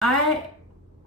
I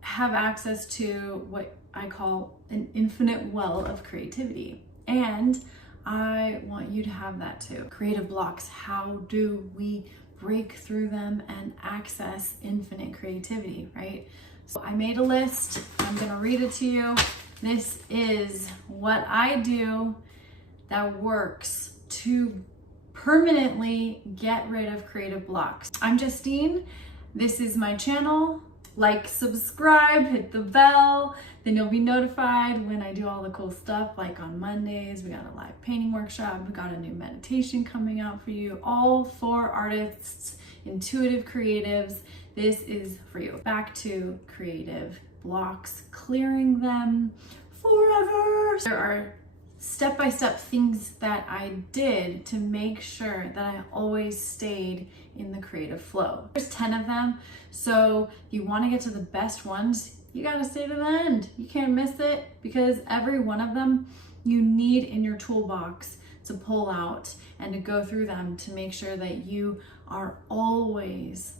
have access to what I call an infinite well of creativity, and I want you to have that too. Creative blocks, how do we break through them and access infinite creativity, right? So I made a list. I'm gonna read it to you. This is what I do that works to permanently get rid of creative blocks. I'm Justine. This is my channel. Like, subscribe, hit the bell, then you'll be notified when I do all the cool stuff. Like on Mondays, we got a live painting workshop, we got a new meditation coming out for you, all for artists, intuitive creatives. This is for you. Back to creative blocks, clearing them forever. There are step-by-step things that I did to make sure that I always stayed in the creative flow. There's 10 of them, so if you want to get to the best ones, you got to stay to the end. You can't miss it, because every one of them you need in your toolbox to pull out and to go through them to make sure that you are always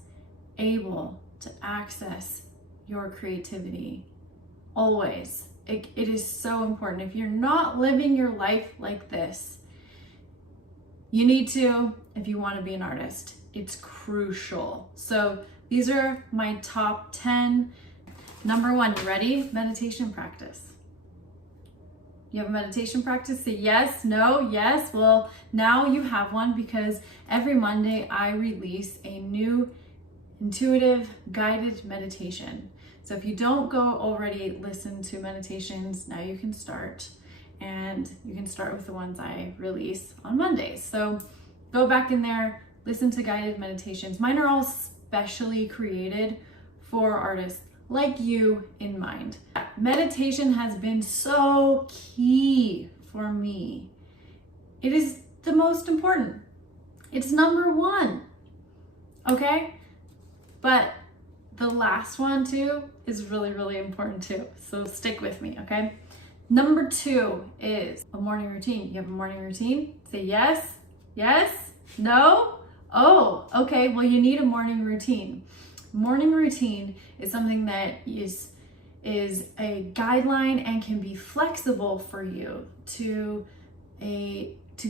able to access your creativity. Always. It is so important. If you're not living your life like this, you need to, if you want to be an artist. It's crucial. So these are my top 10. Number 1, you ready? Meditation practice. You have a meditation practice? Say yes, no, yes. Well, now you have one, because every Monday I release a new intuitive guided meditation. So if you don't go already listen to meditations, now you can start, and you can start with the ones I release on Mondays. So go back in there, listen to guided meditations. Mine are all specially created for artists like you in mind. Meditation has been so key for me. It is the most important. It's number 1, okay? But the last one too is really, really important too. So stick with me, okay? Number 2 is a morning routine. You have a morning routine? Say yes, yes, no. Oh, okay, well, you need a morning routine. Morning routine is something that is a guideline and can be flexible for you to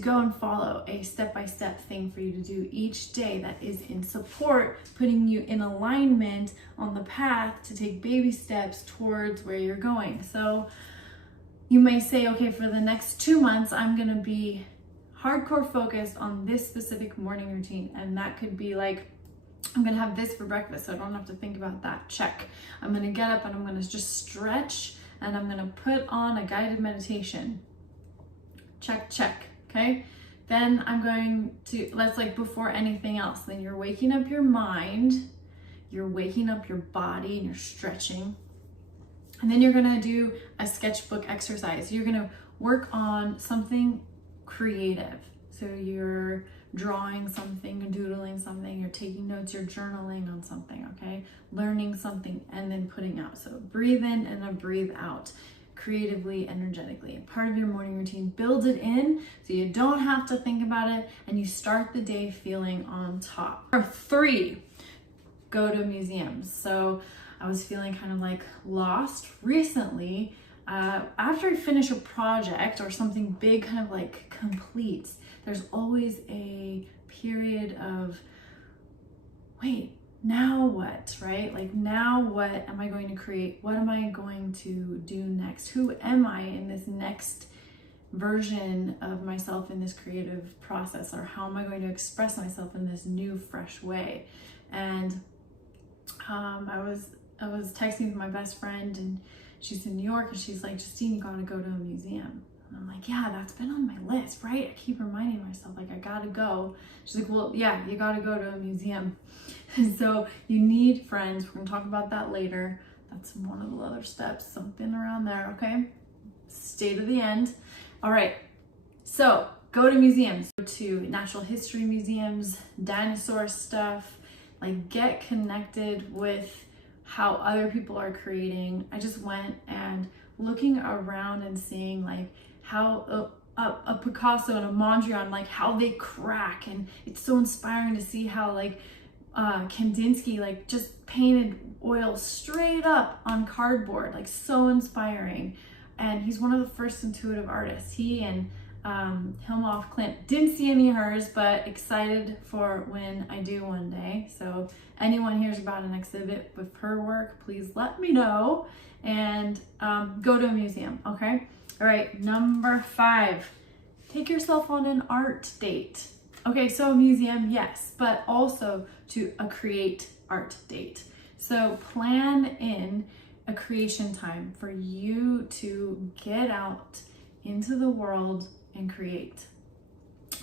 go and follow, a step-by-step thing for you to do each day that is in support, putting you in alignment on the path to take baby steps towards where you're going. So you may say, okay, for the next 2 months, I'm gonna be hardcore focused on this specific morning routine. And that could be like, I'm gonna have this for breakfast, so I don't have to think about that. Check. I'm gonna get up and I'm gonna just stretch, and I'm gonna put on a guided meditation. Check, check. Okay, then I'm going to, that's like before anything else. Then you're waking up your mind, you're waking up your body, and you're stretching. And then you're gonna do a sketchbook exercise. You're gonna work on something creative. So you're drawing something, doodling something, you're taking notes, you're journaling on something, okay? Learning something and then putting out. So breathe in and then breathe out. Creatively, energetically. Part of your morning routine, build it in so you don't have to think about it, and you start the day feeling on top. Number 3, go to museums. So I was feeling kind of like lost recently. After I finish a project or something big kind of like completes, there's always a period of, wait, now what, right? Like, now what am I going to create? What am I going to do next? Who am I in this next version of myself in this creative process? Or how am I going to express myself in this new, fresh way? And I was texting with my best friend, and she's in New York, and she's like, Justine, you gotta go to a museum. And I'm like, yeah, that's been on my list, right? I keep reminding myself, like, I gotta go. She's like, well, yeah, you gotta go to a museum. And so you need friends. We're gonna talk about that later. That's one of the other steps, something around there, okay? Stay to the end. All right, so go to museums. Go to natural history museums, dinosaur stuff, like get connected with how other people are creating. I just went and looking around and seeing like how a Picasso and a Mondrian, like how they crack, and it's so inspiring to see how like Kandinsky like just painted oil straight up on cardboard, like so inspiring. And he's one of the first intuitive artists. He and Hilma Klint. Didn't see any of hers, but excited for when I do one day. So anyone hears about an exhibit with her work, please let me know and go to a museum, okay? All right, number 5, take yourself on an art date. Okay, so a museum, yes, but also to a create art date. So plan in a creation time for you to get out into the world and create.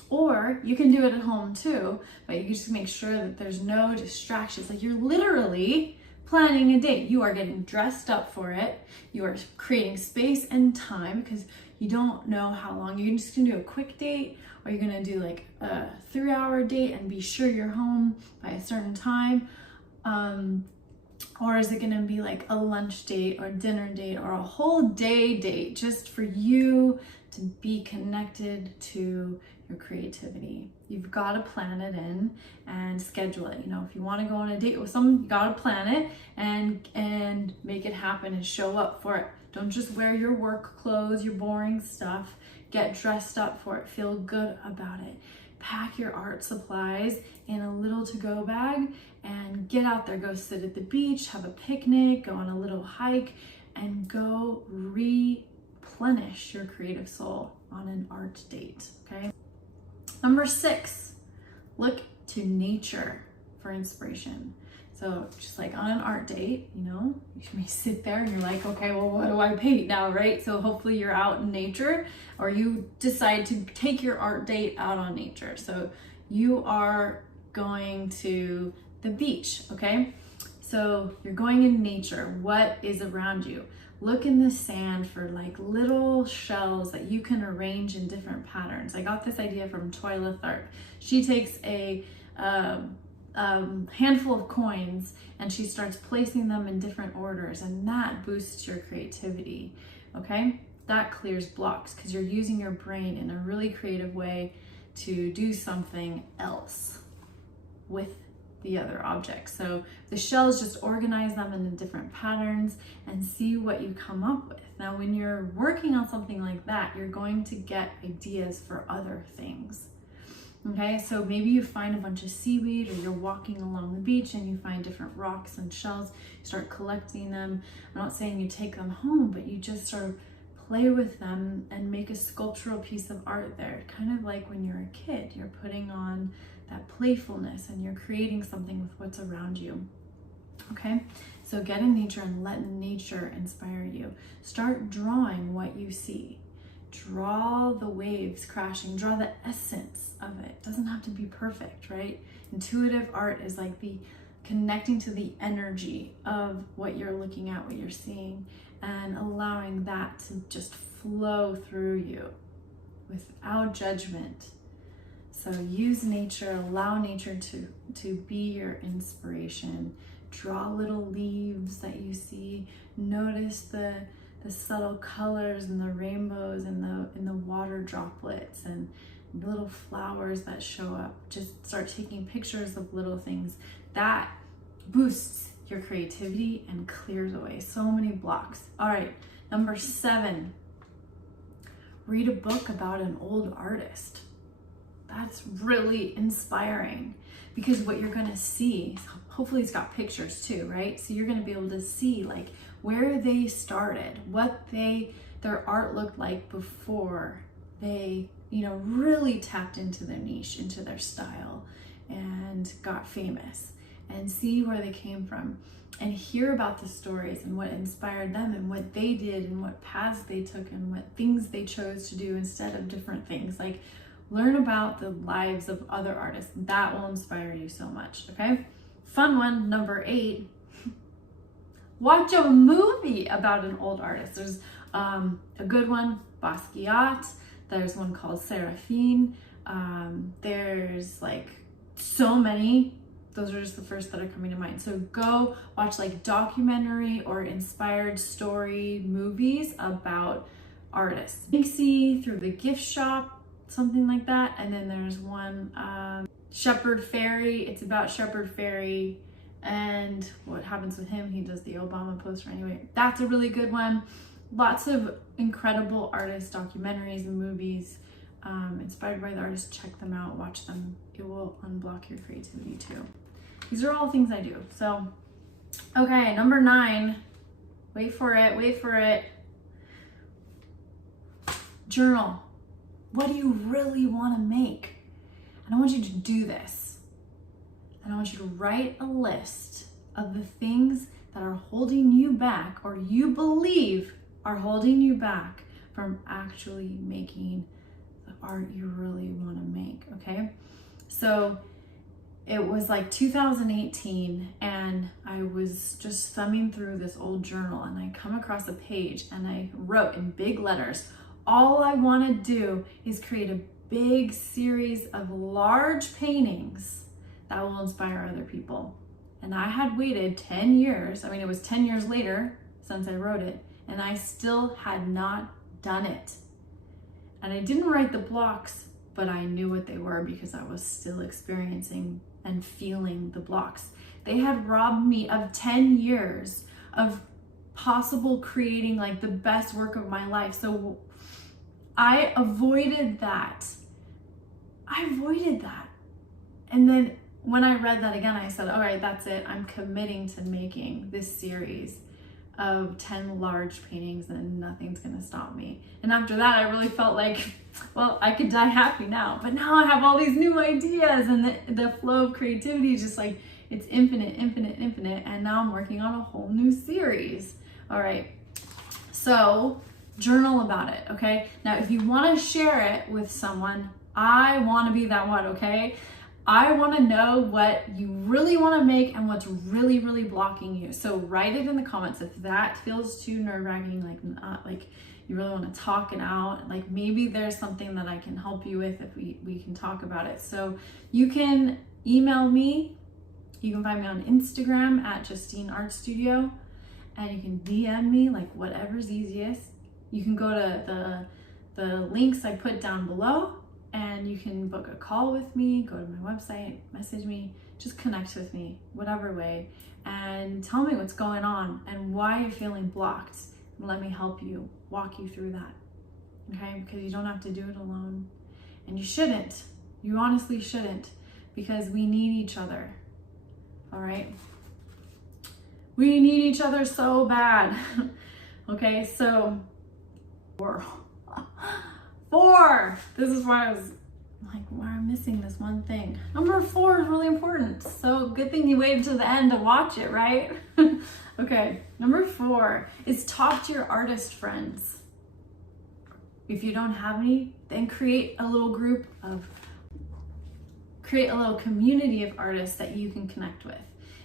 Or you can do it at home too, but you just make sure that there's no distractions. Like, you're literally planning a date. You are getting dressed up for it. You are creating space and time because you don't know how long. You're just gonna do a quick date, or you're gonna do like a 3-hour date and be sure you're home by a certain time. Or is it gonna be like a lunch date or dinner date or a whole day date just for you to be connected to your creativity? You've got to plan it in and schedule it. You know, if you want to go on a date with someone, you got to plan it and make it happen and show up for it. Don't just wear your work clothes, your boring stuff. Get dressed up for it. Feel good about it. Pack your art supplies in a little to-go bag and get out there. Go sit at the beach, have a picnic, go on a little hike, and go replenish your creative soul on an art date, okay? Number 6, look to nature for inspiration. So just like on an art date, you know, you may sit there and you're like, okay, well, what do I paint now, right? So hopefully you're out in nature, or you decide to take your art date out on nature. So you are going to the beach, okay? So you're going in nature. What is around you? Look in the sand for like little shells that you can arrange in different patterns. I got this idea from Twyla Tharp. She takes a handful of coins and she starts placing them in different orders, and that boosts your creativity, okay? That clears blocks because you're using your brain in a really creative way to do something else with the other objects. So the shells, just organize them into different patterns and see what you come up with. Now, when you're working on something like that, you're going to get ideas for other things. Okay, so maybe you find a bunch of seaweed, or you're walking along the beach and you find different rocks and shells, you start collecting them. I'm not saying you take them home, but you just sort of play with them and make a sculptural piece of art there. Kind of like when you're a kid, you're putting on that playfulness and you're creating something with what's around you. Okay, so get in nature and let nature inspire you. Start drawing what you see. Draw the waves crashing, draw the essence of it. It doesn't have to be perfect, right? Intuitive art is like the connecting to the energy of what you're looking at, what you're seeing, and allowing that to just flow through you without judgment. So use nature, allow nature to be your inspiration. Draw little leaves that you see. Notice the subtle colors and the rainbows and the water droplets and little flowers that show up. Just start taking pictures of little things. That boosts your creativity and clears away so many blocks. All right, number 7, read a book about an old artist. That's really inspiring, because what you're gonna see, hopefully it's got pictures too, right? So you're gonna be able to see like where they started, what their art looked like before they, you know, really tapped into their niche, into their style, and got famous, and see where they came from, and hear about the stories and what inspired them and what they did and what paths they took and what things they chose to do instead of different things. Like, learn about the lives of other artists. That will inspire you so much, okay? Fun one, number 8. Watch a movie about an old artist. There's a good one, Basquiat. There's one called Seraphine. There's like so many. Those are just the first that are coming to mind. So go watch like documentary or inspired story movies about artists. Banksy, Through the Gift Shop, something like that. And then there's one Shepard Fairey, it's about Shepard Fairey and what happens with him. He does the Obama poster anyway. That's a really good one. Lots of incredible artist documentaries and movies inspired by the artists. Check them out, watch them. It will unblock your creativity too. These are all things I do. So, okay, number 9. Wait for it, wait for it. Journal. What do you really want to make? And I want you to do this. And I want you to write a list of the things that are holding you back, or you believe are holding you back from actually making the art you really want to make, okay? So it was like 2018, and I was just thumbing through this old journal, and I come across a page, and I wrote in big letters, all I want to do is create a big series of large paintings that will inspire other people. And I had waited 10 years. I mean, it was 10 years later since I wrote it, and I still had not done it. And I didn't write the blocks, but I knew what they were because I was still experiencing and feeling the blocks. They had robbed me of 10 years of possible creating like the best work of my life. So I avoided that. And then when I read that again, I said, all right, that's it. I'm committing to making this series of 10 large paintings, and nothing's gonna stop me. And after that, I really felt like, well, I could die happy now, but now I have all these new ideas, and the flow of creativity is just like, it's infinite. And now I'm working on a whole new series. All right, so journal about it, okay? Now, if you wanna share it with someone, I wanna be that one, okay? I wanna know what you really wanna make and what's really, really blocking you. So write it in the comments if that feels too nerve-wracking, like not like you really wanna talk it out. Like maybe there's something that I can help you with if we can talk about it. So you can email me. You can find me on Instagram at JustineArtStudio, and you can DM me, like whatever's easiest. You can go to the links I put down below, and you can book a call with me, go to my website, message me, just connect with me, whatever way, and tell me what's going on and why you're feeling blocked. And let me help you, walk you through that, okay? Because you don't have to do it alone. And you shouldn't. You honestly shouldn't, because we need each other, all right? We need each other so bad. Okay, so 4. This is why I was like, why am I missing this one thing? Number 4 is really important. So good thing you waited to the end to watch it, right? Okay, number 4 is talk to your artist friends. If you don't have any, then create a little community of artists that you can connect with.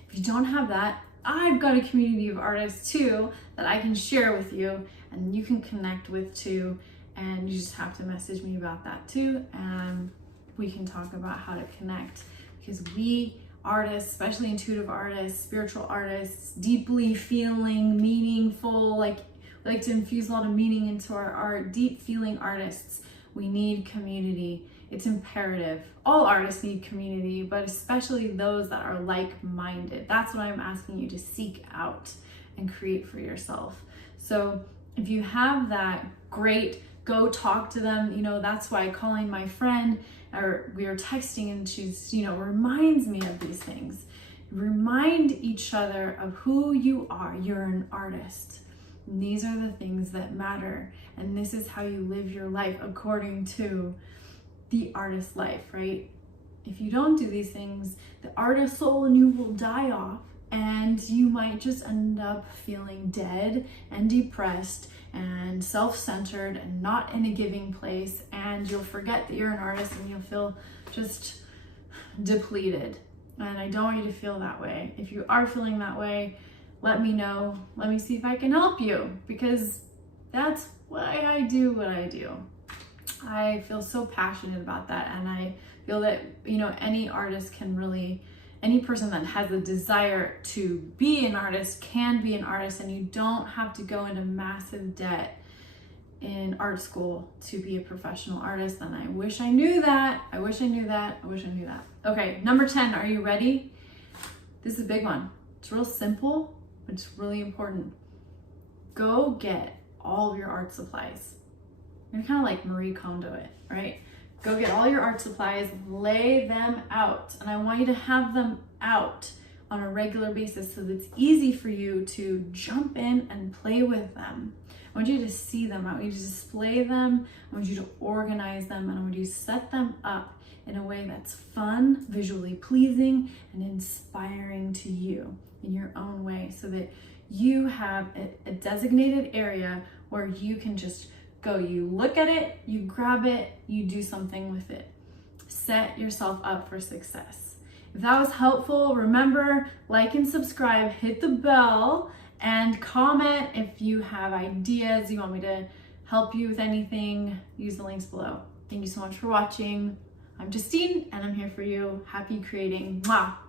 If you don't have that, I've got a community of artists too that I can share with you and you can connect with too. And you just have to message me about that too, and we can talk about how to connect, because we artists, especially intuitive artists, spiritual artists, deeply feeling, meaningful, like to infuse a lot of meaning into our art, deep feeling artists, we need community. It's imperative. All artists need community, but especially those that are like-minded. That's what I'm asking you to seek out and create for yourself. So if you have that, great. Go talk to them. You know, that's why calling my friend, or we are texting, and she's, you know, reminds me of these things. Remind each other of who you are. You're an artist. And these are the things that matter. And this is how you live your life according to the artist life, right? If you don't do these things, the artist soul in you will die off, and you might just end up feeling dead and depressed and self-centered and not in a giving place, and you'll forget that you're an artist and you'll feel just depleted. And I don't want you to feel that way. If you are feeling that way, let me know. Let me see if I can help you, because that's why I do what I do. I feel so passionate about that, and I feel that, you know, any artist can really, any person that has a desire to be an artist can be an artist, and you don't have to go into massive debt in art school to be a professional artist, and I wish I knew that. I wish I knew that. I wish I knew that. Okay, number 10, are you ready? This is a big one. It's real simple, but it's really important. Go get all of your art supplies. You're kind of like Marie Kondo it, right? Go get all your art supplies, lay them out, and I want you to have them out on a regular basis so that it's easy for you to jump in and play with them. I want you to see them. I want you to display them. I want you to organize them, and I want you to set them up in a way that's fun, visually pleasing, and inspiring to you in your own way, so that you have a designated area where you can just go. You look at it, you grab it, you do something with it. Set yourself up for success. If that was helpful, remember, like and subscribe, hit the bell, and comment if you have ideas, you want me to help you with anything, use the links below. Thank you so much for watching. I'm Justine, and I'm here for you. Happy creating. Mwah!